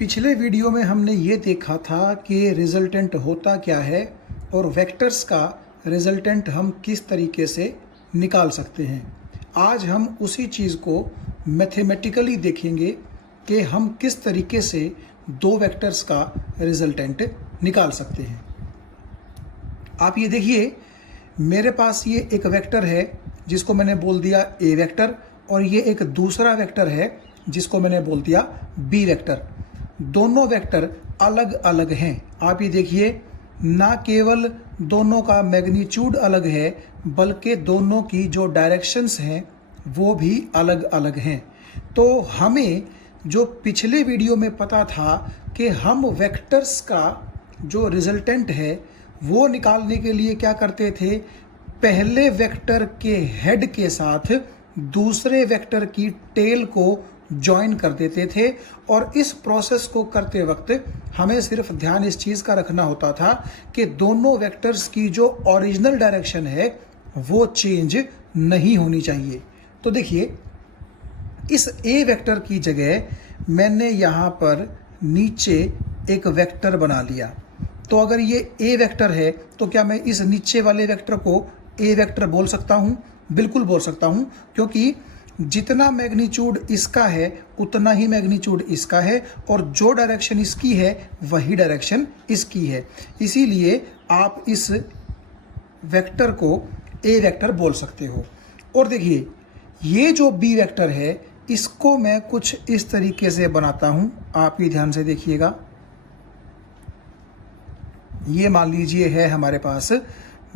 पिछले वीडियो में हमने ये देखा था कि रिजल्टेंट होता क्या है और वेक्टर्स का रिजल्टेंट हम किस तरीके से निकाल सकते हैं। आज हम उसी चीज़ को मैथमेटिकली देखेंगे कि हम किस तरीके से दो वेक्टर्स का रिजल्टेंट निकाल सकते हैं। आप ये देखिए, मेरे पास ये एक वेक्टर है जिसको मैंने बोल दिया ए वेक्टर, और ये एक दूसरा वेक्टर है जिसको मैंने बोल दिया बी वेक्टर। दोनों वेक्टर अलग अलग हैं। आप ये देखिए, ना केवल दोनों का मैग्नीट्यूड अलग है बल्कि दोनों की जो डायरेक्शंस हैं वो भी अलग अलग हैं। तो हमें जो पिछले वीडियो में पता था कि हम वेक्टर्स का जो रिजल्टेंट है वो निकालने के लिए क्या करते थे, पहले वेक्टर के हेड के साथ दूसरे वेक्टर की टेल को ज्वाइन कर देते थे। और इस प्रोसेस को करते वक्त हमें सिर्फ ध्यान इस चीज़ का रखना होता था कि दोनों वेक्टर्स की जो ओरिजिनल डायरेक्शन है वो चेंज नहीं होनी चाहिए। तो देखिए, इस ए वेक्टर की जगह मैंने यहाँ पर नीचे एक वेक्टर बना लिया। तो अगर ये ए वेक्टर है तो क्या मैं इस नीचे वाले वेक्टर को ए वेक्टर बोल सकता हूँ? बिल्कुल बोल सकता हूँ, क्योंकि जितना मैग्नीट्यूड इसका है उतना ही मैग्नीट्यूड इसका है और जो डायरेक्शन इसकी है वही डायरेक्शन इसकी है। इसीलिए आप इस वेक्टर को ए वेक्टर बोल सकते हो। और देखिए, ये जो बी वेक्टर है इसको मैं कुछ इस तरीके से बनाता हूँ। आप ही ध्यान से देखिएगा, ये मान लीजिए है हमारे पास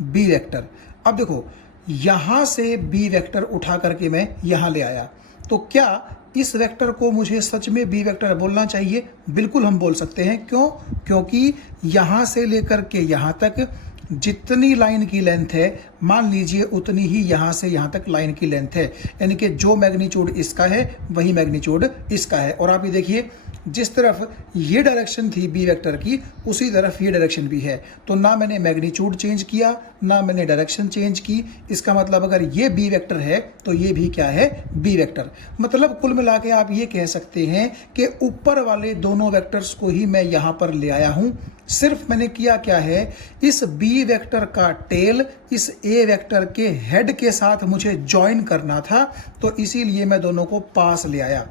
बी वेक्टर। अब देखो, यहाँ से बी वेक्टर उठा करके मैं यहाँ ले आया, तो क्या इस वेक्टर को मुझे सच में बी वेक्टर बोलना चाहिए? बिल्कुल हम बोल सकते हैं। क्यों? क्योंकि यहाँ से लेकर के यहाँ तक जितनी लाइन की लेंथ है, मान लीजिए उतनी ही यहाँ से यहाँ तक लाइन की लेंथ है, यानी कि जो मैग्नीट्यूड इसका है वही मैग्नीट्यूड इसका है। और आप ये देखिए, जिस तरफ ये डायरेक्शन थी बी वेक्टर की उसी तरफ ये डायरेक्शन भी है। तो ना मैंने मैग्नीट्यूड चेंज किया ना मैंने डायरेक्शन चेंज की। इसका मतलब अगर ये बी वेक्टर है तो ये भी क्या है? B vector. मतलब कुल मिला के आप ये कह सकते हैं कि ऊपर वाले दोनों वेक्टर्स को ही मैं यहाँ पर ले आया हूँ। सिर्फ मैंने किया क्या है, इस बी वेक्टर का टेल इस ए वेक्टर के हेड के साथ मुझे ज्वाइन करना था, तो इसीलिए मैं दोनों को पास ले आया।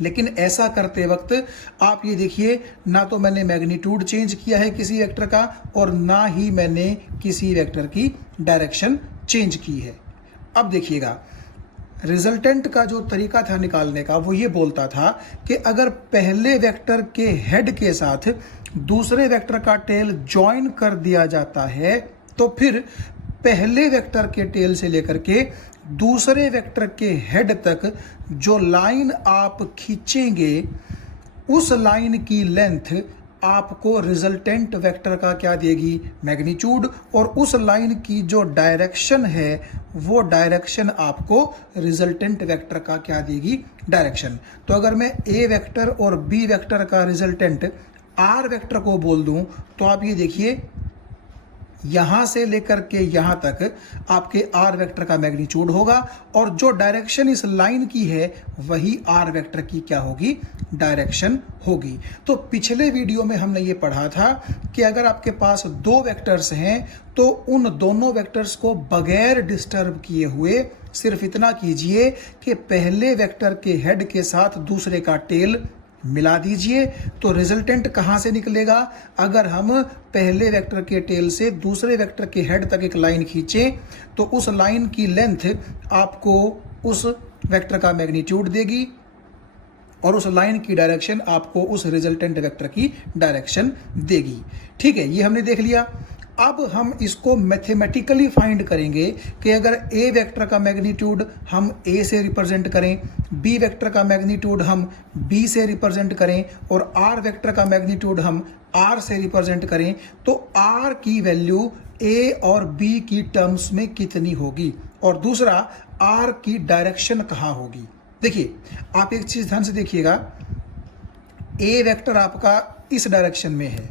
लेकिन ऐसा करते वक्त आप ये देखिए, ना तो मैंने मैग्नीट्यूड चेंज किया है किसी वेक्टर का और ना ही मैंने किसी वेक्टर की डायरेक्शन चेंज की है। अब देखिएगा, रिजल्टेंट का जो तरीका था निकालने का वो ये बोलता था कि अगर पहले वेक्टर के हेड के साथ दूसरे वेक्टर का टेल ज्वाइन कर दिया जाता है तो फिर पहले वेक्टर के टेल से लेकर के दूसरे वेक्टर के हेड तक जो लाइन आप खींचेंगे उस लाइन की लेंथ आपको रिजल्टेंट वेक्टर का क्या देगी? मैग्नीट्यूड। और उस लाइन की जो डायरेक्शन है वो डायरेक्शन आपको रिजल्टेंट वेक्टर का क्या देगी? डायरेक्शन। तो अगर मैं ए वेक्टर और बी वेक्टर का रिजल्टेंट आर वेक्टर को बोल दूं तो आप ये देखिए, यहाँ से लेकर के यहाँ तक आपके आर वेक्टर का मैग्नीट्यूड होगा और जो डायरेक्शन इस लाइन की है वही आर वेक्टर की क्या होगी? डायरेक्शन होगी। तो पिछले वीडियो में हमने ये पढ़ा था कि अगर आपके पास दो वेक्टर्स हैं तो उन दोनों वेक्टर्स को बगैर डिस्टर्ब किए हुए सिर्फ इतना कीजिए कि पहले वेक्टर के हेड के साथ दूसरे का टेल मिला दीजिए। तो रिजल्टेंट कहाँ से निकलेगा? अगर हम पहले वेक्टर के टेल से दूसरे वेक्टर के हेड तक एक लाइन खींचें तो उस लाइन की लेंथ आपको उस वेक्टर का मैग्नीट्यूड देगी और उस लाइन की डायरेक्शन आपको उस रिजल्टेंट वेक्टर की डायरेक्शन देगी। ठीक है, ये हमने देख लिया। अब हम इसको मैथमेटिकली फाइंड करेंगे कि अगर ए वेक्टर का मैग्नीट्यूड हम ए से रिप्रेजेंट करें, बी वेक्टर का मैग्नीट्यूड हम बी से रिप्रेजेंट करें और आर वेक्टर का मैग्नीट्यूड हम आर से रिप्रेजेंट करें, तो आर की वैल्यू ए और बी की टर्म्स में कितनी होगी और दूसरा आर की डायरेक्शन कहाँ होगी। देखिए, आप एक चीज़ ध्यान से देखिएगा, ए वेक्टर आपका इस डायरेक्शन में है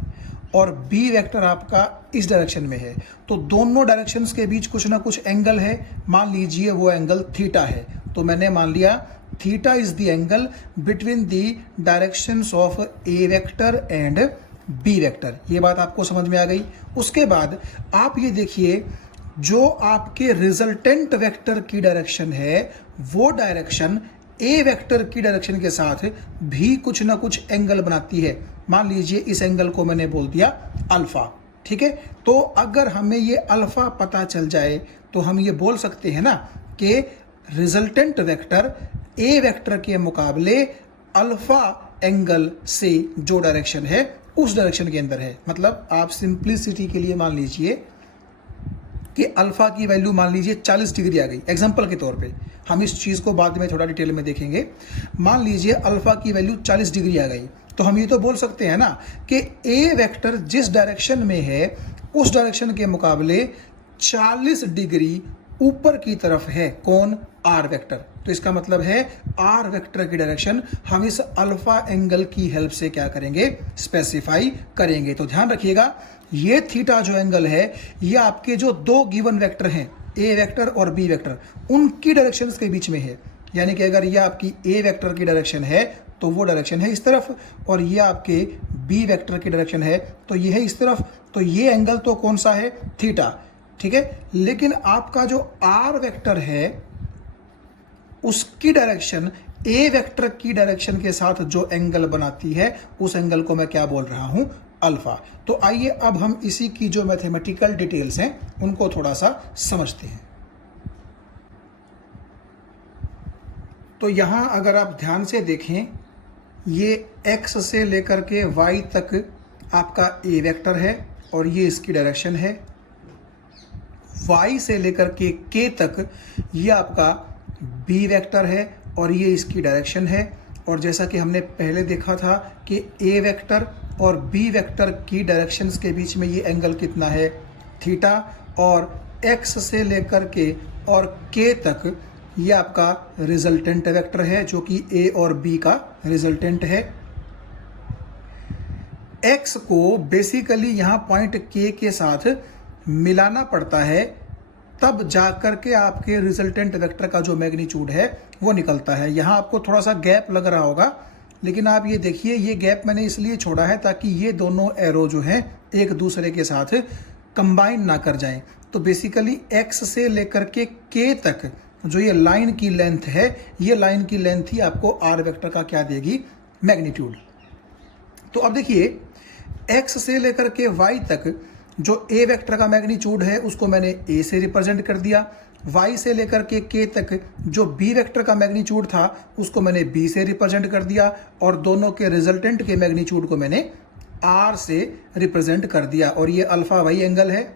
और बी वेक्टर आपका इस डायरेक्शन में है, तो दोनों डायरेक्शंस के बीच कुछ ना कुछ एंगल है। मान लीजिए वो एंगल थीटा है, तो मैंने मान लिया theta is the angle between the directions of A vector and B vector. ये बात आपको समझ में आ गई। उसके बाद आप ये देखिए, जो आपके रिजल्टेंट वेक्टर की डायरेक्शन है वो डायरेक्शन ए वेक्टर की डायरेक्शन के साथ भी कुछ ना कुछ एंगल बनाती है। मान लीजिए इस एंगल को मैंने बोल दिया अल्फा, ठीक है। तो अगर हमें ये अल्फा पता चल जाए तो हम ये बोल सकते हैं ना कि रिजल्टेंट वेक्टर ए वेक्टर के मुकाबले अल्फा एंगल से जो डायरेक्शन है उस डायरेक्शन के अंदर है। मतलब आप सिंप्लिसिटी के लिए मान लीजिए कि अल्फा की वैल्यू मान लीजिए 40 डिग्री आ गई, एग्जांपल के तौर पे। हम इस चीज़ को बाद में थोड़ा डिटेल में देखेंगे। मान लीजिए अल्फा की वैल्यू 40 डिग्री आ गई, तो हम ये तो बोल सकते हैं ना कि ए वेक्टर जिस डायरेक्शन में है उस डायरेक्शन के मुकाबले 40 डिग्री ऊपर की तरफ है। कौन? R vector. तो इसका मतलब है आर वेक्टर की डायरेक्शन हम इस अल्फा एंगल की हेल्प से क्या करेंगे? स्पेसिफाई करेंगे। तो ध्यान रखिएगा, ये थीटा जो एंगल है ये आपके जो दो गिवन वेक्टर हैं, ए वेक्टर और बी वेक्टर, उनकी डायरेक्शंस के बीच में है। यानी कि अगर ये आपकी ए वेक्टर की डायरेक्शन है तो वो डायरेक्शन है इस तरफ, और ये आपके बी वेक्टर की डायरेक्शन है तो ये है इस तरफ। तो ये एंगल तो कौन सा है? थीटा, ठीक है। लेकिन आपका जो आर वेक्टर है उसकी डायरेक्शन ए वेक्टर की डायरेक्शन के साथ जो एंगल बनाती है उस एंगल को मैं क्या बोल रहा हूं? अल्फा। तो आइए अब हम इसी की जो मैथमेटिकल डिटेल्स हैं उनको थोड़ा सा समझते हैं। तो यहां अगर आप ध्यान से देखें, ये x से लेकर के y तक आपका a वेक्टर है और ये इसकी डायरेक्शन है। y से लेकर के k तक ये आपका b वेक्टर है और ये इसकी डायरेक्शन है। और जैसा कि हमने पहले देखा था कि a वेक्टर और b वेक्टर की डायरेक्शंस के बीच में ये एंगल कितना है? थीटा। और x से लेकर के और k तक ये आपका रिजल्टेंट वेक्टर है जो कि a और b का रिजल्टेंट है। x को बेसिकली यहाँ पॉइंट k के साथ मिलाना पड़ता है, तब जाकर के आपके रिजल्टेंट वेक्टर का जो मैग्नीट्यूड है वो निकलता है। यहाँ आपको थोड़ा सा गैप लग रहा होगा, लेकिन आप ये देखिए, ये गैप मैंने इसलिए छोड़ा है ताकि ये दोनों एरो जो हैं एक दूसरे के साथ कंबाइन ना कर जाएं। तो बेसिकली x से लेकर के k तक जो ये लाइन की लेंथ है, ये लाइन की लेंथ ही आपको आर वेक्टर का क्या देगी? मैग्नीट्यूड। तो अब देखिए, x से लेकर के y तक जो a वेक्टर का मैग्नीट्यूड है उसको मैंने a से रिप्रेजेंट कर दिया। y से लेकर के k तक जो b वेक्टर का मैग्नीट्यूड था उसको मैंने b से रिप्रेजेंट कर दिया, और दोनों के रिजल्टेंट के मैग्नीट्यूड को मैंने r से रिप्रेजेंट कर दिया। और ये अल्फा वाई एंगल है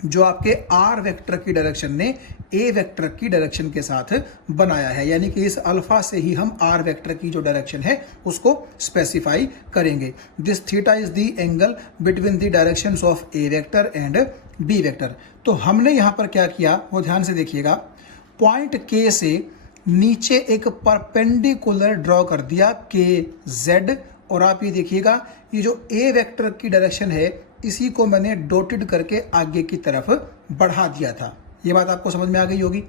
जो आपके आर वेक्टर की डायरेक्शन ने ए वेक्टर की डायरेक्शन के साथ बनाया है। यानी कि इस अल्फा से ही हम आर वेक्टर की जो डायरेक्शन है उसको स्पेसिफाई करेंगे। This theta is the angle between the directions of A vector and B vector. तो हमने यहाँ पर क्या किया वो ध्यान से देखिएगा। पॉइंट के से नीचे एक परपेंडिकुलर ड्रॉ कर दिया के जेड, और आप ये देखिएगा ये जो ए वेक्टर की डायरेक्शन है इसी को मैंने डॉटेड करके आगे की तरफ बढ़ा दिया था। ये बात आपको समझ में आ गई होगी।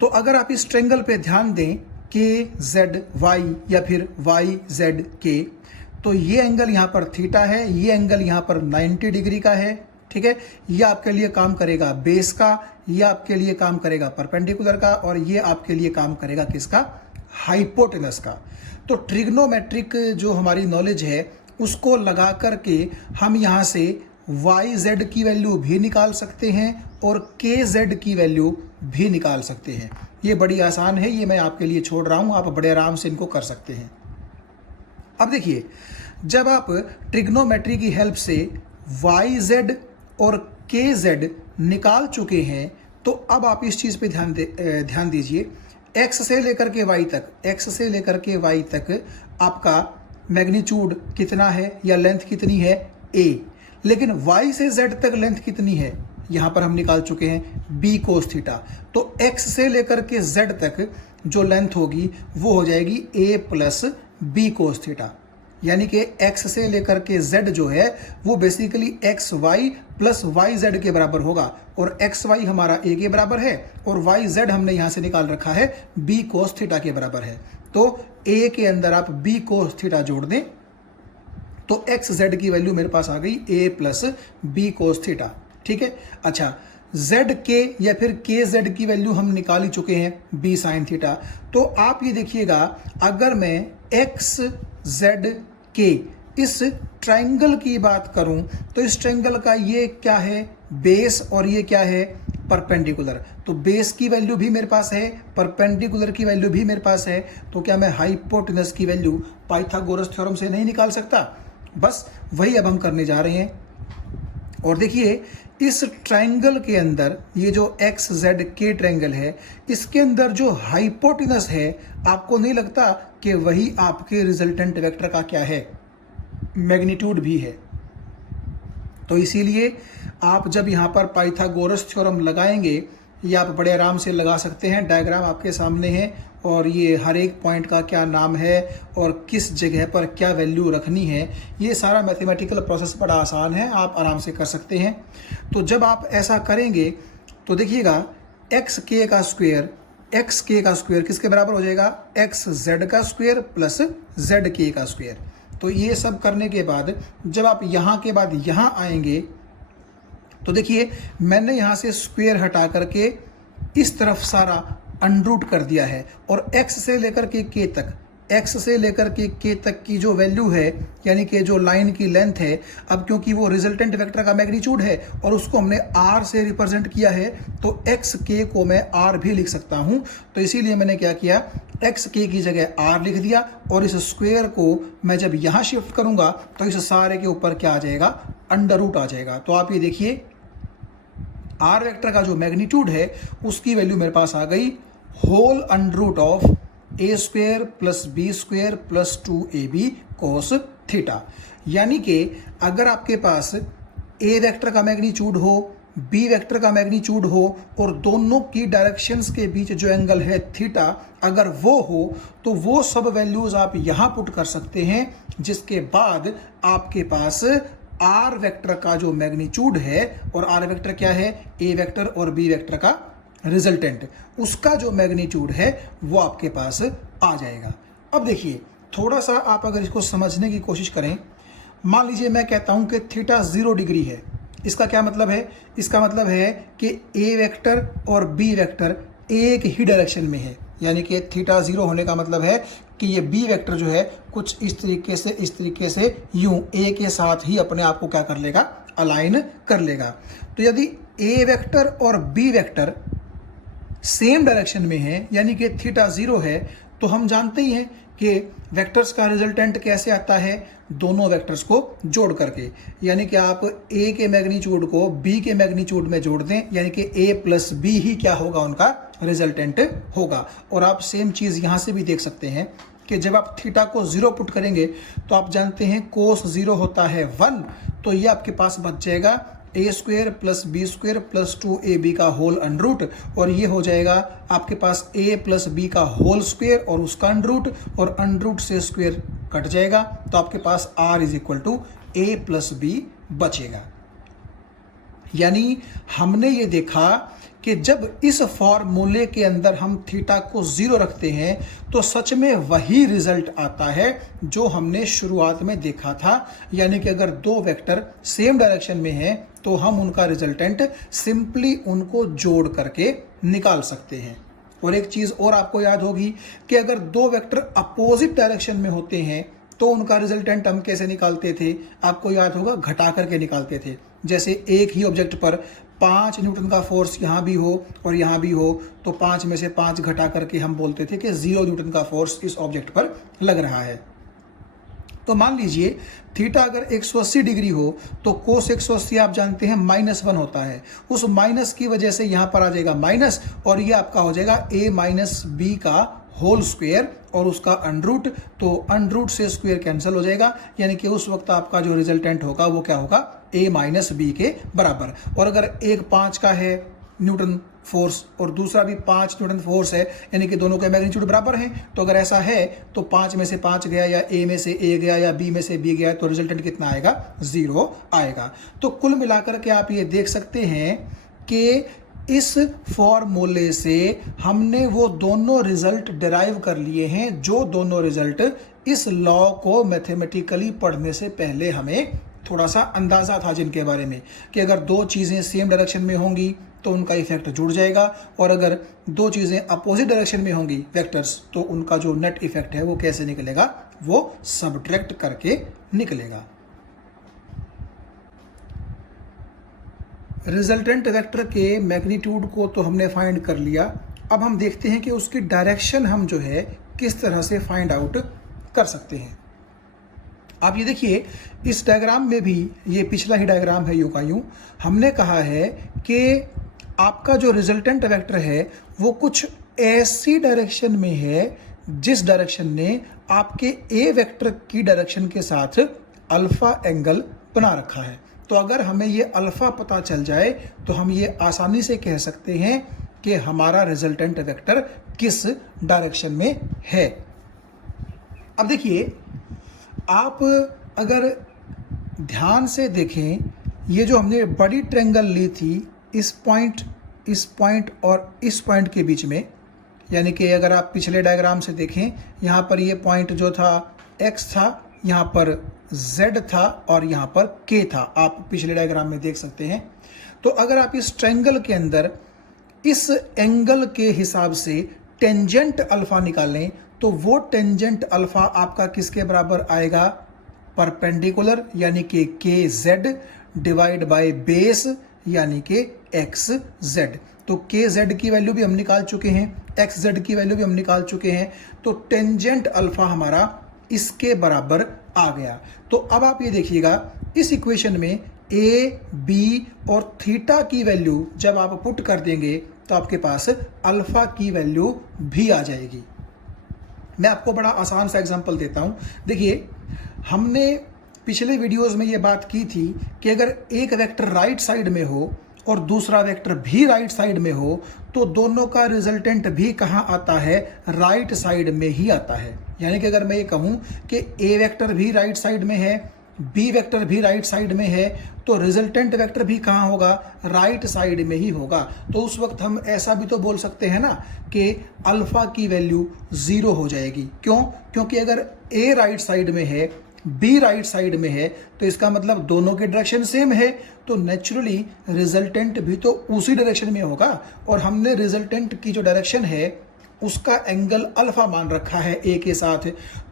तो अगर आप इस ट्रायंगल पे ध्यान दें के जेड वाई या फिर वाई जेड के, तो ये एंगल यहाँ पर थीटा है, ये एंगल यहाँ पर 90 डिग्री का है, ठीक है। ये आपके लिए काम करेगा बेस का, ये आपके लिए काम करेगा परपेंडिकुलर का, और ये आपके लिए काम करेगा किसका? हाइपोटेनस का। तो ट्रिग्नोमेट्रिक जो हमारी नॉलेज है उसको लगा करके हम यहाँ से वाई जेड की वैल्यू भी निकाल सकते हैं और के जेड की वैल्यू भी निकाल सकते हैं। ये बड़ी आसान है, ये मैं आपके लिए छोड़ रहा हूँ, आप बड़े आराम से इनको कर सकते हैं। अब देखिए, जब आप ट्रिग्नोमेट्री की हेल्प से वाई जेड और के जेड निकाल चुके हैं तो अब आप इस चीज़ पे ध्यान दीजिए। x से लेकर के y तक, x से लेकर के y तक आपका मैग्नीट्यूड कितना है या लेंथ कितनी है? a। लेकिन y से z तक लेंथ कितनी है? यहाँ पर हम निकाल चुके हैं b कोस थीटा। तो x से लेकर के z तक जो लेंथ होगी वो हो जाएगी a plus b cos theta. यानी कि x से लेकर के z जो है वो बेसिकली xy प्लस yz के बराबर होगा, और xy हमारा a के बराबर है और yz हमने यहाँ से निकाल रखा है b cos थीटा के बराबर है। तो a के अंदर आप b cos थीटा जोड़ दें तो xz की वैल्यू मेरे पास आ गई a plus b cos theta. ठीक है, अच्छा zk या फिर kz की वैल्यू हम निकाल ही चुके हैं b sin थीटा। तो आप ये देखिएगा, अगर मैं xzk इस ट्रायंगल की बात करूं तो इस ट्रायंगल का ये क्या है, बेस, और ये क्या है, परपेंडिकुलर। तो बेस की वैल्यू भी मेरे पास है, परपेंडिकुलर की वैल्यू भी मेरे पास है, तो क्या मैं हाइपोटेनस की वैल्यू पाइथागोरस थ्योरम से नहीं निकाल सकता? बस वही अब हम करने जा रहे हैं। और देखिए इस ट्रायंगल के अंदर ये जो एक्स जेड के ट्रायंगल है, इसके अंदर जो हाइपोटेनस है, आपको नहीं लगता कि वही आपके रिजल्टेंट वेक्टर का क्या है, मैग्नीट्यूड भी है? तो इसीलिए आप जब यहाँ पर पाइथागोरस थ्योरम लगाएंगे, ये आप बड़े आराम से लगा सकते हैं। डायग्राम आपके सामने है और ये हर एक पॉइंट का क्या नाम है और किस जगह पर क्या वैल्यू रखनी है, ये सारा मैथमेटिकल प्रोसेस बड़ा आसान है, आप आराम से कर सकते हैं। तो जब आप ऐसा करेंगे तो देखिएगा एक्स के का स्क्वायर किसके बराबर हो जाएगा, एक्स जेड का स्क्वायर प्लस जेड के का स्क्वायर। तो ये सब करने के बाद जब आप यहाँ के बाद यहाँ आएंगे तो देखिए मैंने यहाँ से स्क्वायर हटा करके इस तरफ सारा अनरूट कर दिया है, और x से लेकर के k तक, x से लेकर के k तक की जो वैल्यू है, यानी कि जो लाइन की लेंथ है, अब क्योंकि वो रिजल्टेंट वेक्टर का मैग्नीट्यूड है और उसको हमने r से रिप्रेजेंट किया है, तो एक्स के को मैं r भी लिख सकता हूँ। तो इसीलिए मैंने क्या किया, एक्स के की जगह r लिख दिया, और इस स्क्वायर को मैं जब यहाँ शिफ्ट करूँगा तो इस सारे के ऊपर क्या आ जाएगा, अंडर रूट आ जाएगा। तो आप ये देखिए r वेक्टर का जो मैग्नीट्यूड है उसकी वैल्यू मेरे पास आ गई whole under root of a square plus B square plus 2ab cos theta. यानी कि अगर आपके पास a वेक्टर का मैग्नीट्यूड हो, b वेक्टर का मैग्नीट्यूड हो, और दोनों की डायरेक्शंस के बीच जो एंगल है थीटा, अगर वो हो तो वो सब वैल्यूज आप यहाँ पुट कर सकते हैं, जिसके बाद आपके पास आर वेक्टर का जो मैग्नीट्यूड है, और आर वेक्टर क्या है, ए वेक्टर और बी वेक्टर का रिजल्टेंट, उसका जो मैग्नीट्यूड है वो आपके पास आ जाएगा। अब देखिए थोड़ा सा आप अगर इसको समझने की कोशिश करें, मान लीजिए मैं कहता हूं कि थीटा 0 डिग्री है। इसका क्या मतलब है, इसका मतलब है कि ए वेक्टर और बी वेक्टर एक ही डायरेक्शन में है, यानी कि थीटा 0 होने का मतलब है कि ये बी वेक्टर जो है कुछ इस तरीके से यूं ए के साथ ही अपने आप को क्या कर लेगा, अलाइन कर लेगा। तो यदि ए वेक्टर और बी वेक्टर सेम डायरेक्शन में है, यानी कि थीटा 0 है, तो हम जानते ही हैं कि वेक्टर्स का रिजल्टेंट कैसे आता है, दोनों वेक्टर्स को जोड़ करके। यानी कि आप ए के मैग्नीट्यूड को बी के मैग्नीट्यूड में जोड़ दें, यानी कि ए प्लस बी ही क्या होगा, उनका रिजल्टेंट होगा। और आप सेम चीज़ यहाँ से भी देख सकते हैं कि जब आप थीटा को 0 पुट करेंगे तो आप जानते हैं कोस 0 होता है 1, तो ये आपके पास बच जाएगा A square plus B square plus 2ab का होल अंडर रूट, और ये हो जाएगा आपके पास a प्लस बी का होल स्क्वायर और उसका अंडर रूट, और अंडर रूट से स्क्वायर कट जाएगा, तो आपके पास r is equal to a plus B बचेगा। यानी हमने ये देखा कि जब इस फॉर्मूले के अंदर हम थीटा को 0 रखते हैं तो सच में वही रिजल्ट आता है जो हमने शुरुआत में देखा था। यानी कि अगर दो वेक्टर सेम डायरेक्शन में हैं तो हम उनका रिजल्टेंट सिंपली उनको जोड़ करके निकाल सकते हैं। और एक चीज़ और आपको याद होगी कि अगर दो वेक्टर अपोजिट डायरेक्शन में होते हैं तो उनका रिजल्टेंट हम कैसे निकालते थे, आपको याद होगा, घटा करके निकालते थे। जैसे एक ही ऑब्जेक्ट पर 5 न्यूटन का फोर्स यहाँ भी हो और यहाँ भी हो, तो 5 में से 5 घटा करके हम बोलते थे कि 0 न्यूटन का फोर्स इस ऑब्जेक्ट पर लग रहा है। तो मान लीजिए थीटा अगर 180 डिग्री हो तो कोस 180 आप जानते हैं -1 होता है। उस माइनस की वजह से यहाँ पर आ जाएगा माइनस, और ये आपका हो जाएगा a माइनस बी का होल स्क्वायर और उसका अंडर रूट। तो अंडर रूट से स्क्वायर कैंसिल हो जाएगा, यानी कि उस वक्त आपका जो रिजल्टेंट होगा वो क्या होगा, a माइनस बी के बराबर। और अगर 1 5 का है न्यूटन फोर्स और दूसरा भी 5 न्यूटन फोर्स है, यानी कि दोनों के मैग्नीट्यूड बराबर हैं। तो अगर ऐसा है तो 5 में से 5 गया या ए में से ए गया या बी में से बी गया, तो रिजल्टेंट कितना आएगा? 0 आएगा। तो कुल मिलाकर के आप ये देख सकते हैं कि इस फॉर्मूले से हमने वो दोनों रिजल्ट डिराइव कर लिए हैं जो दोनों रिजल्ट इस लॉ को मैथमेटिकली पढ़ने से पहले हमें थोड़ा सा अंदाज़ा था, जिनके बारे में कि अगर दो चीज़ें सेम डायरेक्शन में होंगी तो उनका इफेक्ट जुड़ जाएगा, और अगर दो चीज़ें अपोजिट डायरेक्शन में होंगी वेक्टर्स, तो उनका जो नेट इफेक्ट है वो कैसे निकलेगा? वो सबट्रैक्ट करके निकलेगा। रिजल्टेंट वेक्टर के मैग्नीट्यूड को तो हमने फाइंड कर लिया। अब हम देखते हैं कि उसकी डायरेक्शन हम जो है किस तरह से फाइंड आउट कर सकते हैं। आप ये देखिए, इस डायग्राम में भी, ये पिछला ही डायग्राम है यूं का यूं, हमने कहा है कि आपका जो रिजल्टेंट वेक्टर है वो कुछ ऐसी डायरेक्शन में है जिस डायरेक्शन ने आपके ए वेक्टर की डायरेक्शन के साथ अल्फा एंगल बना रखा है। तो अगर हमें ये अल्फा पता चल जाए तो हम ये आसानी से कह सकते हैं कि हमारा रिजल्टेंट वेक्टर किस डायरेक्शन में है। अब देखिए, आप अगर ध्यान से देखें, ये जो हमने बड़ी ट्रायंगल ली थी इस पॉइंट और इस पॉइंट के बीच में, यानी कि अगर आप पिछले डायग्राम से देखें, यहाँ पर ये पॉइंट जो था x था, यहाँ पर z था और यहाँ पर k था, आप पिछले डायग्राम में देख सकते हैं। तो अगर आप इस ट्रायंगल के अंदर इस एंगल के हिसाब से टेंजेंट अल्फा निकालें तो वो टेंजेंट अल्फा आपका किसके बराबर आएगा? परपेंडिकुलर यानी कि के जेड डिवाइड बाय बेस यानी कि एक्स जेड। तो के जेड की वैल्यू भी हम निकाल चुके हैं, एक्स जेड की वैल्यू भी हम निकाल चुके हैं। तो टेंजेंट अल्फा हमारा इसके बराबर आ गया। तो अब आप ये देखिएगा, इस इक्वेशन में ए, बी और थीटा की वैल्यू जब आप पुट कर देंगे तो आपके पास अल्फा की वैल्यू भी आ जाएगी। मैं आपको बड़ा आसान सा एग्जांपल देता हूं। देखिए, हमने पिछले वीडियोस में ये बात की थी कि अगर एक वेक्टर राइट साइड में हो और दूसरा वेक्टर भी राइट साइड में हो तो दोनों का रिजल्टेंट भी कहाँ आता है? राइट साइड में ही आता है। यानी कि अगर मैं ये कहूँ कि ए वेक्टर भी राइट साइड में है, बी वेक्टर भी राइट साइड में है, तो रिजल्टेंट वेक्टर भी कहाँ होगा? राइट साइड में ही होगा। तो उस वक्त हम ऐसा भी तो बोल सकते हैं ना कि अल्फा की वैल्यू 0 हो जाएगी। क्यों? क्योंकि अगर ए राइट साइड में है, बी राइट साइड में है, तो इसका मतलब दोनों की डायरेक्शन सेम है, तो नेचुरली रिजल्टेंट भी तो उसी डायरेक्शन में होगा। और हमने रिजल्टेंट की जो डायरेक्शन है उसका एंगल अल्फा मान रखा है ए के साथ।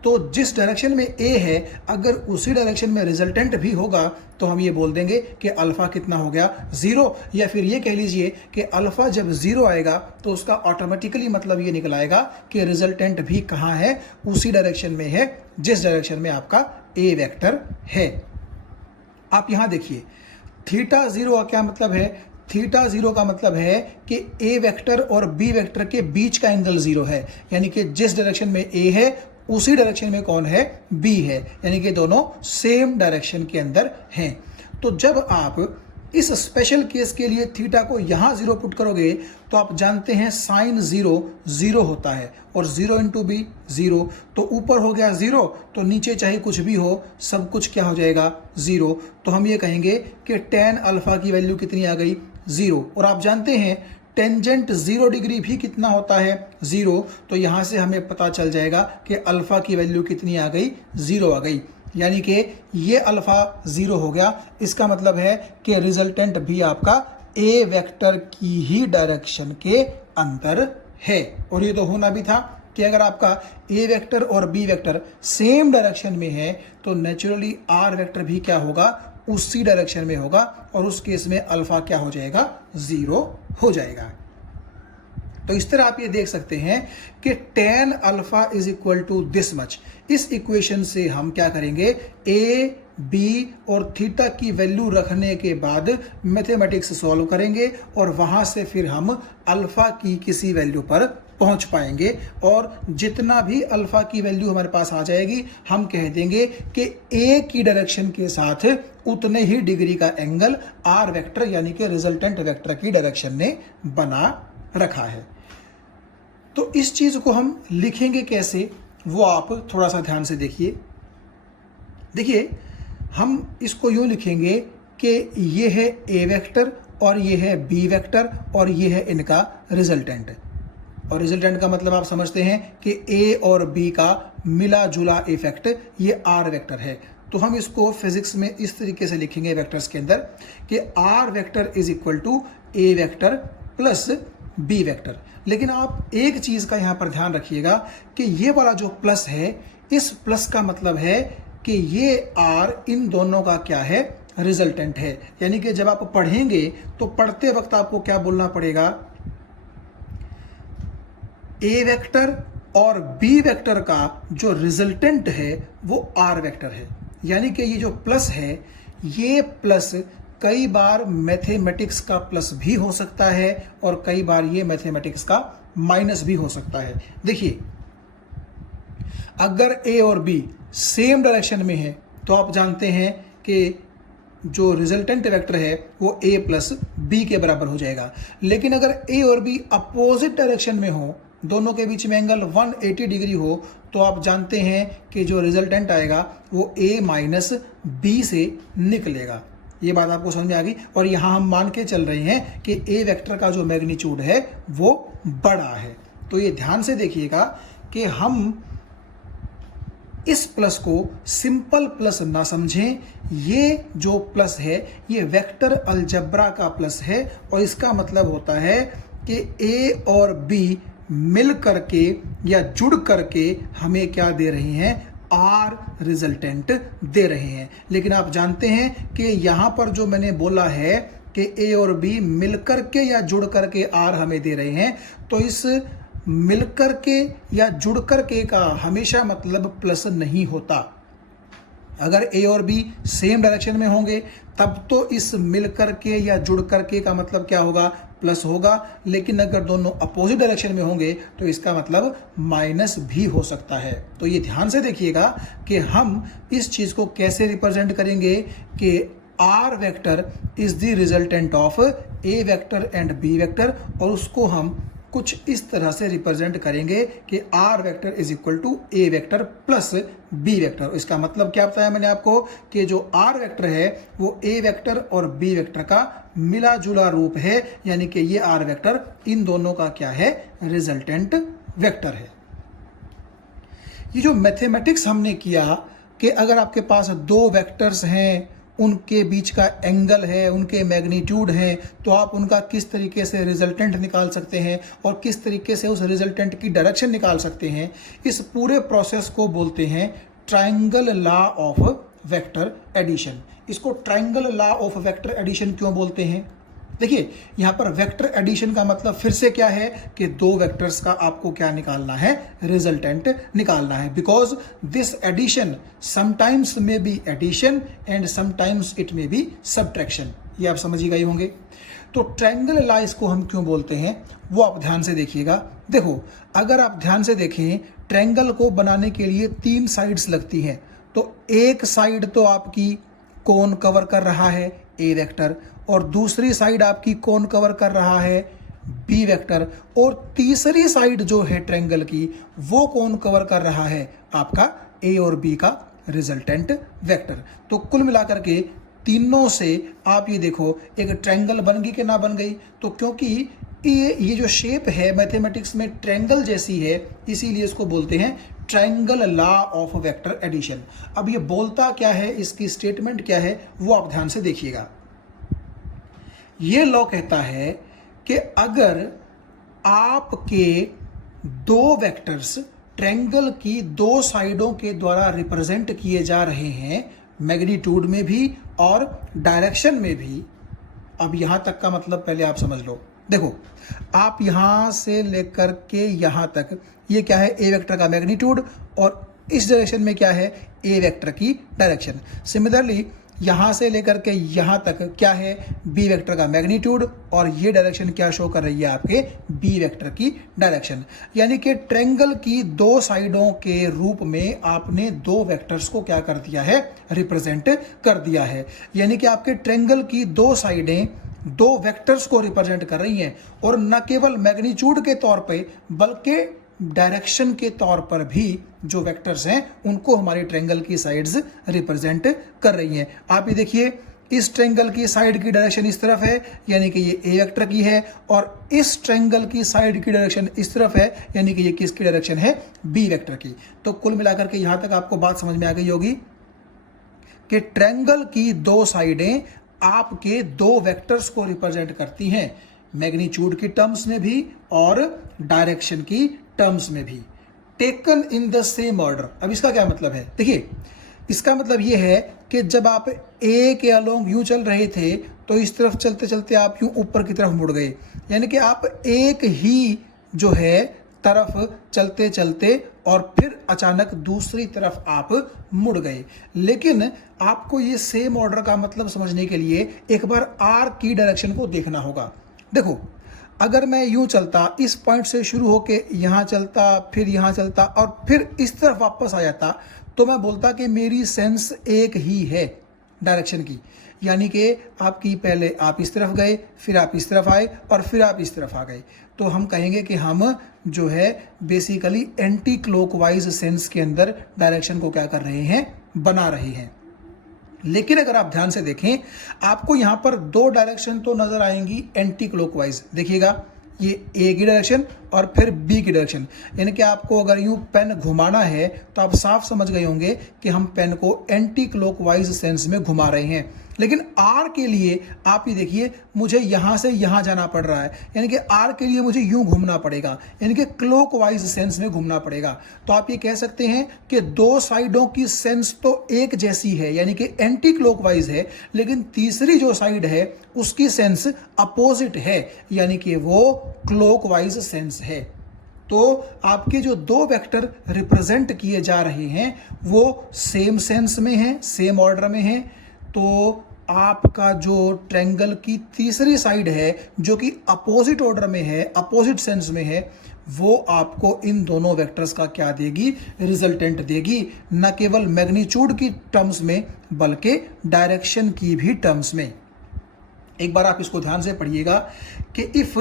तो जिस डायरेक्शन में ए है, अगर उसी डायरेक्शन में रिजल्टेंट भी होगा तो हम ये बोल देंगे कि अल्फा कितना हो गया? 0। या फिर ये कह लीजिए कि अल्फा जब 0 आएगा तो उसका ऑटोमेटिकली मतलब ये निकल आएगा कि रिजल्टेंट भी कहाँ है? उसी डायरेक्शन में है जिस डायरेक्शन में आपका ए वेक्टर है। आप यहाँ देखिए, थीटा 0 का क्या मतलब है? थीटा 0 का मतलब है कि ए वेक्टर और बी वेक्टर के बीच का एंगल 0 है। यानी कि जिस डायरेक्शन में ए है उसी डायरेक्शन में कौन है? बी है। यानी कि दोनों सेम डायरेक्शन के अंदर हैं। तो जब आप इस स्पेशल केस के लिए थीटा को यहाँ 0 पुट करोगे तो आप जानते हैं साइन 0 0 होता है, और 0 इंटू बी 0, तो ऊपर हो गया 0, तो नीचे चाहे कुछ भी हो सब कुछ क्या हो जाएगा? 0। तो हम ये कहेंगे कि टेन अल्फा की वैल्यू कितनी आ गई? 0। और आप जानते हैं टेंजेंट 0 डिग्री भी कितना होता है? 0। तो यहाँ से हमें पता चल जाएगा कि अल्फा की वैल्यू कितनी आ गई? 0 आ गई। यानी कि ये अल्फा 0 हो गया। इसका मतलब है कि रिजल्टेंट भी आपका ए वेक्टर की ही डायरेक्शन के अंदर है। और ये तो होना भी था कि अगर आपका ए वेक्टर और बी वेक्टर सेम डायरेक्शन में है तो नेचुरली आर वेक्टर भी क्या होगा? उसी डायरेक्शन में होगा, और उस केस में अल्फा क्या हो जाएगा? 0 हो जाएगा। तो इस तरह आप ये देख सकते हैं कि tan alpha is equal to this much. इस इक्वेशन से हम क्या करेंगे, ए बी और थीटा की वैल्यू रखने के बाद मैथमेटिक्स सॉल्व करेंगे और वहां से फिर हम अल्फा की किसी वैल्यू पर पहुंच पाएंगे और जितना भी अल्फा की वैल्यू हमारे पास आ जाएगी हम कह देंगे कि ए की डायरेक्शन के साथ उतने ही डिग्री का एंगल आर वेक्टर यानी कि रिजल्टेंट वेक्टर की डायरेक्शन ने बना रखा है। तो इस चीज को हम लिखेंगे कैसे वो आप थोड़ा सा ध्यान से देखिए। देखिए हम इसको यूं लिखेंगे कि ये है ए वेक्टर और ये है बी वेक्टर और ये है इनका रिजल्टेंट। और रिजल्टेंट का मतलब आप समझते हैं कि ए और बी का मिला जुला इफेक्ट ये आर वेक्टर है। तो हम इसको फिजिक्स में इस तरीके से लिखेंगे वेक्टर्स के अंदर कि R vector is equal to A vector plus B vector. लेकिन आप एक चीज का यहां पर ध्यान रखिएगा कि ये वाला जो प्लस है, इस प्लस का मतलब है कि ये आर इन दोनों का क्या है, रिजल्टेंट है। यानी कि जब आप पढ़ेंगे तो पढ़ते वक्त आपको क्या बोलना पड़ेगा, ए वेक्टर और बी वेक्टर का जो रिजल्टेंट है वो आर वेक्टर है। यानी कि ये जो प्लस है, ये प्लस कई बार मैथमेटिक्स का प्लस भी हो सकता है और कई बार ये मैथमेटिक्स का माइनस भी हो सकता है। देखिए अगर ए और बी सेम डायरेक्शन में है तो आप जानते हैं कि जो रिजल्टेंट वेक्टर है वो ए प्लस बी के बराबर हो जाएगा। लेकिन अगर ए और बी अपोजिट डायरेक्शन में हो, दोनों के बीच में एंगल 180 डिग्री हो, तो आप जानते हैं कि जो रिजल्टेंट आएगा वो ए माइनस बी से निकलेगा। ये बात आपको समझ में आ गई। और यहां हम मान के चल रहे हैं कि ए वेक्टर का जो मैग्नीट्यूड है वो बड़ा है। तो ये ध्यान से देखिएगा कि हम इस प्लस को सिंपल प्लस ना समझें। ये जो प्लस है ये वेक्टर अलजब्रा का प्लस है और इसका मतलब होता है कि ए और बी मिल करके या जुड़ करके हमें क्या दे रहे हैं, आर रिजल्टेंट दे रहे हैं। लेकिन आप जानते हैं कि यहां पर जो मैंने बोला है कि ए और बी मिल करके या जुड़ करके आर हमें दे रहे हैं, तो इस मिलकर के या जुड़कर के का हमेशा मतलब प्लस नहीं होता। अगर ए और बी सेम डायरेक्शन में होंगे तब तो इस मिलकर के या जुड़कर के का मतलब क्या होगा, प्लस होगा। लेकिन अगर दोनों अपोजिट डायरेक्शन में होंगे तो इसका मतलब माइनस भी हो सकता है। तो ये ध्यान से देखिएगा कि हम इस चीज को कैसे रिप्रेजेंट करेंगे कि R vector is the resultant of A vector and B vector, और उसको हम कुछ इस तरह से रिप्रेजेंट करेंगे कि R vector is equal to A vector plus B vector. इसका मतलब क्या बताया मैंने आपको कि जो आर वेक्टर है वो ए वेक्टर और बी वेक्टर का मिला जुला रूप है। यानी कि ये आर वेक्टर इन दोनों का क्या है, रिजल्टेंट वेक्टर है। ये जो मैथमेटिक्स हमने किया कि अगर आपके पास दो वेक्टर्स हैं, उनके बीच का एंगल है, उनके मैग्नीट्यूड है, तो आप उनका किस तरीके से रिजल्टेंट निकाल सकते हैं और किस तरीके से उस रिजल्टेंट की डायरेक्शन निकाल सकते हैं, इस पूरे प्रोसेस को बोलते हैं triangle law of vector addition. इसको triangle law of vector addition क्यों बोलते हैं? देखिए यहां पर वेक्टर एडिशन का मतलब फिर से क्या है कि दो वेक्टर्स का आपको क्या निकालना है, रिजल्टेंट निकालना है। Because this addition sometimes may be addition and sometimes it may be subtraction. ये आप समझ ही गए होंगे। तो ट्रायंगल लॉ इसको हम क्यों बोलते हैं वो आप ध्यान से देखिएगा। देखो अगर आप ध्यान से देखें, ट्रायंगल को बनाने के लिए तीन साइड्स लगती हैं। तो एक साइड तो आपकी कोन कवर कर रहा है ए वेक्टर, और दूसरी साइड आपकी कौन कवर कर रहा है, बी वेक्टर, और तीसरी साइड जो है ट्रायंगल की वो कौन कवर कर रहा है, आपका ए और बी का रिजल्टेंट वेक्टर। तो कुल मिलाकर के तीनों से आप ये देखो एक ट्रायंगल बन गई कि ना बन गई। तो क्योंकि ये जो शेप है मैथमेटिक्स में ट्रायंगल जैसी है, इसीलिए इसको बोलते हैं triangle law of vector addition. अब ये बोलता क्या है, इसकी स्टेटमेंट क्या है, वो आप ध्यान से देखिएगा। ये लॉ कहता है कि अगर आपके दो वेक्टर्स ट्रायंगल की दो साइडों के द्वारा रिप्रेजेंट किए जा रहे हैं, मैग्नीट्यूड में भी और डायरेक्शन में भी। अब यहां तक का मतलब पहले आप समझ लो। देखो, आप यहाँ से लेकर के यहाँ तक ये क्या है, ए वेक्टर का मैग्नीट्यूड, और इस डायरेक्शन में क्या है, ए वेक्टर की डायरेक्शन। सिमिलरली यहाँ से लेकर के यहाँ तक क्या है, बी वेक्टर का मैग्नीट्यूड, और ये डायरेक्शन क्या शो कर रही है, आपके बी वेक्टर की डायरेक्शन। यानी कि ट्रायंगल की दो साइडों के रूप में आपने दो वेक्टर्स को क्या कर दिया है, रिप्रेजेंट कर दिया है। यानी कि आपके ट्रायंगल की दो साइडें दो वेक्टर्स को रिप्रेजेंट कर रही हैं, और न केवल मैग्नीट्यूड के तौर पे बल्कि डायरेक्शन के तौर पर भी जो वेक्टर्स हैं उनको हमारी ट्रायंगल की साइड्स रिप्रेजेंट कर रही हैं। आप ये देखिए, इस ट्रायंगल की साइड की डायरेक्शन इस तरफ है, यानी कि ये ए वेक्टर की है, और इस ट्रायंगल की साइड की डायरेक्शन इस तरफ है, यानी कि ये किसकी डायरेक्शन है, बी वेक्टर की। तो कुल मिलाकर के यहां तक आपको बात समझ में आ गई होगी कि ट्रायंगल की दो साइडें आपके दो वेक्टर्स को रिप्रेजेंट करती हैं, मैग्नीट्यूड की टर्म्स में भी और डायरेक्शन की टर्म्स में भी, taken in the same order. अब इसका क्या मतलब है, देखिए, इसका मतलब ये है कि जब आप ए के अलोंग यूं चल रहे थे तो इस तरफ चलते चलते आप यूं ऊपर की तरफ मुड़ गए, यानी कि आप एक ही जो है तरफ चलते चलते और फिर अचानक दूसरी तरफ आप मुड़ गए। लेकिन आपको ये सेम ऑर्डर का मतलब समझने के लिए एक बार आर की डायरेक्शन को देखना होगा। देखो, अगर मैं यूं चलता, इस पॉइंट से शुरू होके यहाँ चलता, फिर यहाँ चलता और फिर इस तरफ वापस आ जाता, तो मैं बोलता कि मेरी सेंस एक ही है डायरेक्शन की। यानी कि आपकी पहले आप इस तरफ गए, फिर आप इस तरफ आए और फिर आप इस तरफ आ गए, तो हम कहेंगे कि हम जो है बेसिकली एंटी क्लॉकवाइज सेंस के अंदर डायरेक्शन को क्या कर रहे हैं, बना रहे हैं। लेकिन अगर आप ध्यान से देखें, आपको यहां पर दो डायरेक्शन तो नजर आएंगी एंटी क्लॉकवाइज। देखिएगा, ये ए की डायरेक्शन और फिर बी की डायरेक्शन, यानी कि आपको अगर यूं पेन घुमाना है तो आप साफ समझ गए होंगे कि हम पेन को एंटी क्लॉकवाइज सेंस में घुमा रहे हैं। लेकिन आर के लिए आप ये देखिए, मुझे यहां से यहां जाना पड़ रहा है, यानी कि आर के लिए मुझे यूं घूमना पड़ेगा, यानी कि क्लॉकवाइज सेंस में घूमना पड़ेगा। तो आप ये कह सकते हैं कि दो साइडों की सेंस तो एक जैसी है, यानी कि एंटी क्लॉकवाइज है, लेकिन तीसरी जो साइड है उसकी सेंस अपोजिट है, यानी कि वो क्लॉकवाइज सेंस है। तो आपके जो दो वेक्टर रिप्रेजेंट किए जा रहे हैं वो सेम सेंस में हैं, सेम ऑर्डर में हैं। तो आपका जो ट्रायंगल की तीसरी साइड है जो कि अपोजिट ऑर्डर में है, अपोजिट सेंस में है, वो आपको इन दोनों वेक्टर्स का क्या देगी, रिजल्टेंट देगी, न केवल मैग्नीट्यूड की टर्म्स में बल्कि डायरेक्शन की भी टर्म्स में। एक बार आप इसको ध्यान से पढ़िएगा कि if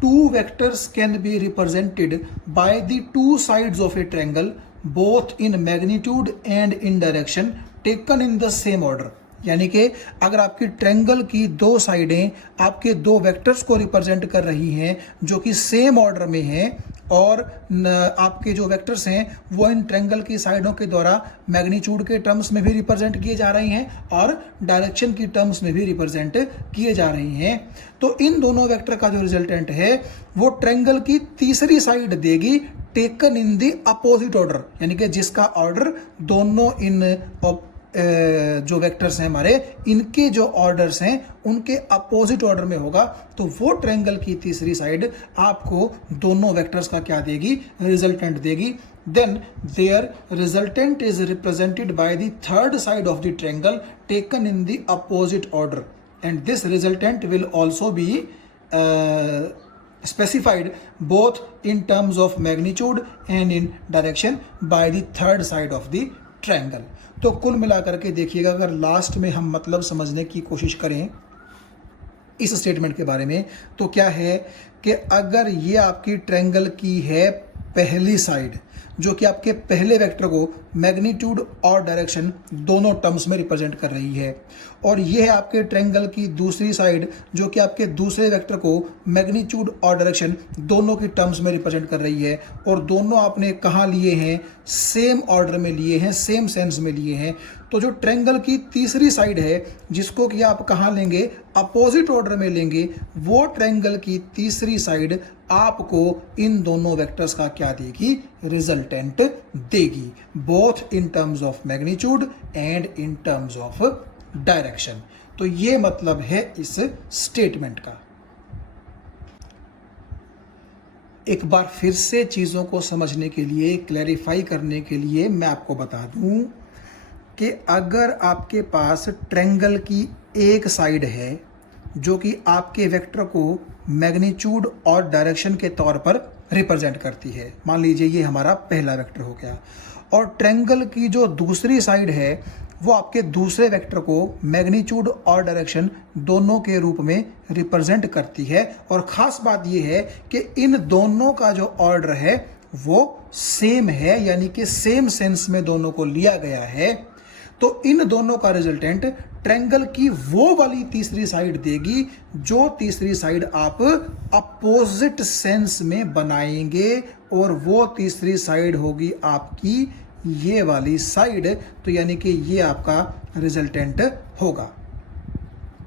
two vectors can be represented by the two sides of A triangle both in magnitude and in direction taken in the same order, यानी कि अगर आपकी ट्रायंगल की दो साइडें आपके दो वेक्टर्स को रिप्रेजेंट कर रही हैं जो कि सेम ऑर्डर में हैं, और आपके जो वेक्टर्स हैं वो इन ट्रायंगल की साइडों के द्वारा मैग्नीट्यूड के टर्म्स में भी रिप्रेजेंट किए जा रहे हैं और डायरेक्शन की टर्म्स में भी रिप्रेजेंट किए जा रहे हैं, तो इन दोनों वेक्टर का जो रिजल्टेंट है वो ट्रायंगल की तीसरी साइड देगी taken in the opposite order, यानी कि जिसका ऑर्डर दोनों इन जो वेक्टर्स हैं हमारे, इनके जो ऑर्डर्स हैं उनके अपोजिट ऑर्डर में होगा। तो वो ट्रायंगल की तीसरी साइड आपको दोनों वेक्टर्स का क्या देगी, रिजल्टेंट देगी। Then there resultant is represented by the third side of the triangle taken in the opposite order, and this resultant will also be specified both in terms of magnitude and in direction by the third side of the triangle। तो कुल मिलाकर के देखिएगा, अगर last में हम मतलब समझने की कोशिश करें इस स्टेटमेंट के बारे में, तो क्या है कि अगर ये आपकी ट्रायंगल की है पहली साइड जो कि आपके पहले वेक्टर को मैग्नीट्यूड और डायरेक्शन दोनों टर्म्स में रिप्रेजेंट कर रही है, और ये है आपके ट्रायंगल की दूसरी साइड जो कि आपके दूसरे वेक्टर को मैग्नीट्यूड और डायरेक्शन दोनों की टर्म्स में रिप्रेजेंट कर रही है, और दोनों आपने कहाँ लिए हैं, सेम ऑर्डर में लिए हैं, सेम सेंस में लिए हैं। तो जो ट्रायंगल की तीसरी साइड है जिसको कि आप कहाँ लेंगे, अपोजिट ऑर्डर में लेंगे, वो ट्रायंगल की तीसरी साइड आपको इन दोनों वेक्टर्स का क्या देगी, रिजल्टेंट देगी, both in terms of magnitude and in terms of direction. तो ये मतलब है इस स्टेटमेंट का। एक बार फिर से चीज़ों को समझने के लिए, क्लैरिफाई करने के लिए मैं आपको बता दूं कि अगर आपके पास ट्रायंगल की एक साइड है जो कि आपके वेक्टर को मैग्नीट्यूड और डायरेक्शन के तौर पर रिप्रेजेंट करती है, मान लीजिए ये हमारा पहला वेक्टर हो गया, और ट्रायंगल की जो दूसरी साइड है वो आपके दूसरे वेक्टर को मैग्नीट्यूड और डायरेक्शन दोनों के रूप में रिप्रेजेंट करती है। और ख़ास बात ये है कि इन दोनों का जो ऑर्डर है वो सेम है, यानी कि सेम सेंस में दोनों को लिया गया है। तो इन दोनों का रिजल्टेंट ट्रायंगल की वो वाली तीसरी साइड देगी जो तीसरी साइड आप अपोजिट सेंस में बनाएंगे, और वो तीसरी साइड होगी आपकी ये वाली साइड। तो यानी कि ये आपका रिजल्टेंट होगा।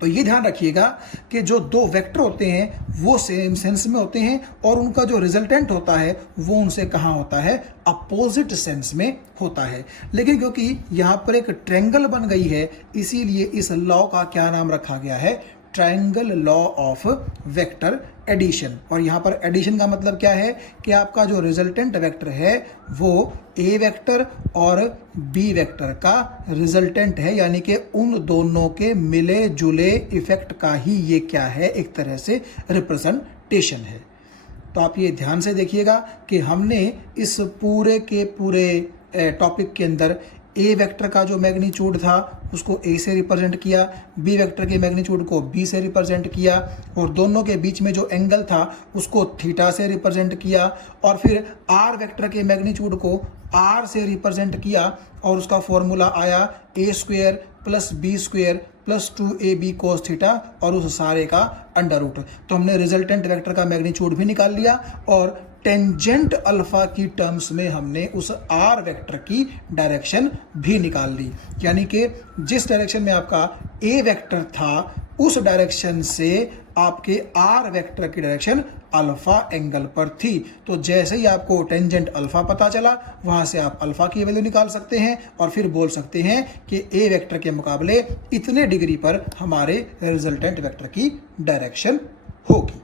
तो ये ध्यान रखिएगा कि जो दो वेक्टर होते हैं वो सेम सेंस में होते हैं, और उनका जो रिजल्टेंट होता है वो उनसे कहाँ होता है, अपोजिट सेंस में होता है। लेकिन क्योंकि यहाँ पर एक ट्रायंगल बन गई है, इसीलिए इस लॉ का क्या नाम रखा गया है, triangle law of vector addition. और यहाँ पर एडिशन का मतलब क्या है कि आपका जो रिजल्टेंट वेक्टर है वो ए वेक्टर और बी वेक्टर का रिजल्टेंट है, यानी कि उन दोनों के मिले जुले इफेक्ट का ही ये क्या है, एक तरह से रिप्रेजेंटेशन है। तो आप ये ध्यान से देखिएगा कि हमने इस पूरे के पूरे टॉपिक के अंदर ए वेक्टर का जो मैग्नीट्यूड था उसको ए से रिप्रेजेंट किया, बी वेक्टर के मैग्नीट्यूड को बी से रिप्रेजेंट किया, और दोनों के बीच में जो एंगल था उसको थीटा से रिप्रेजेंट किया, और फिर आर वेक्टर के मैग्नीट्यूड को आर से रिप्रेजेंट किया, और उसका फॉर्मूला आया A square plus B square plus 2ab cos theta, और उस सारे का अंडर रूट। तो हमने रिजल्टेंट वेक्टर का मैग्नीट्यूड भी निकाल लिया, और टेंजेंट अल्फा की टर्म्स में हमने उस आर वेक्टर की डायरेक्शन भी निकाल ली, यानी कि जिस डायरेक्शन में आपका ए वेक्टर था उस डायरेक्शन से आपके आर वेक्टर की डायरेक्शन अल्फा एंगल पर थी। तो जैसे ही आपको टेंजेंट अल्फा पता चला, वहां से आप अल्फा की वैल्यू निकाल सकते हैं और फिर बोल सकते हैं कि ए वेक्टर के मुकाबले इतने डिग्री पर हमारे रिजल्टेंट वेक्टर की डायरेक्शन होगी।